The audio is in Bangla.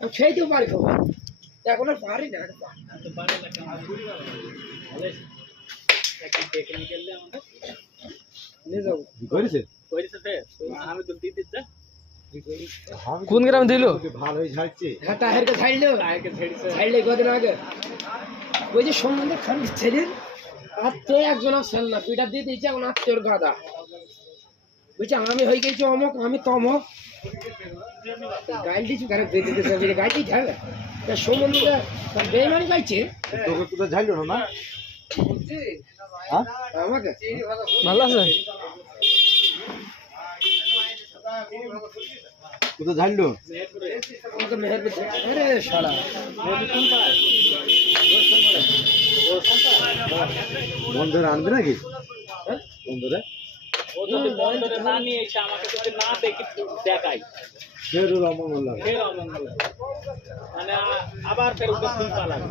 আমি খেয়েতেও পারি খবর এখন আর পারি না নিয়ে যাবো কোন গ্রামে দিল? ভালোই ঝাড়ছে। হ্যাঁ তাহেরকে ছাড়লো ছাড়লে কদিন আগে ওই যে সম্বন্ধে খান ছেলের আত্মে একজন আসেন না পিঠা দিয়ে দিয়েছে এখন আত্মীয়র গাদা বলছে আমি হয়ে গেছি অমক আমি তমক গাইল দিচ্ছি কারণ বেঁধে দিতে গাইতেই থাকবে সম্বন্ধে বেইমানি গাইছে তোকে কোথাও ঝাড়লো না? হ্যাঁ? আমাকে ভালো আছে? কোথাও ঝাড়লো? আমাকে মেহেরপুর আরে শালা বন্ধুরা আনবে নাকি? হ্যাঁ? বন্ধুরা ও যদি বন্ধরে না নিয়ে এসে আমাকে যদি না দেখি দেখাই ফের অমঙ্গল লাগে। ফের অমঙ্গল মানে আবার ফের ওকে খুলতে লাগে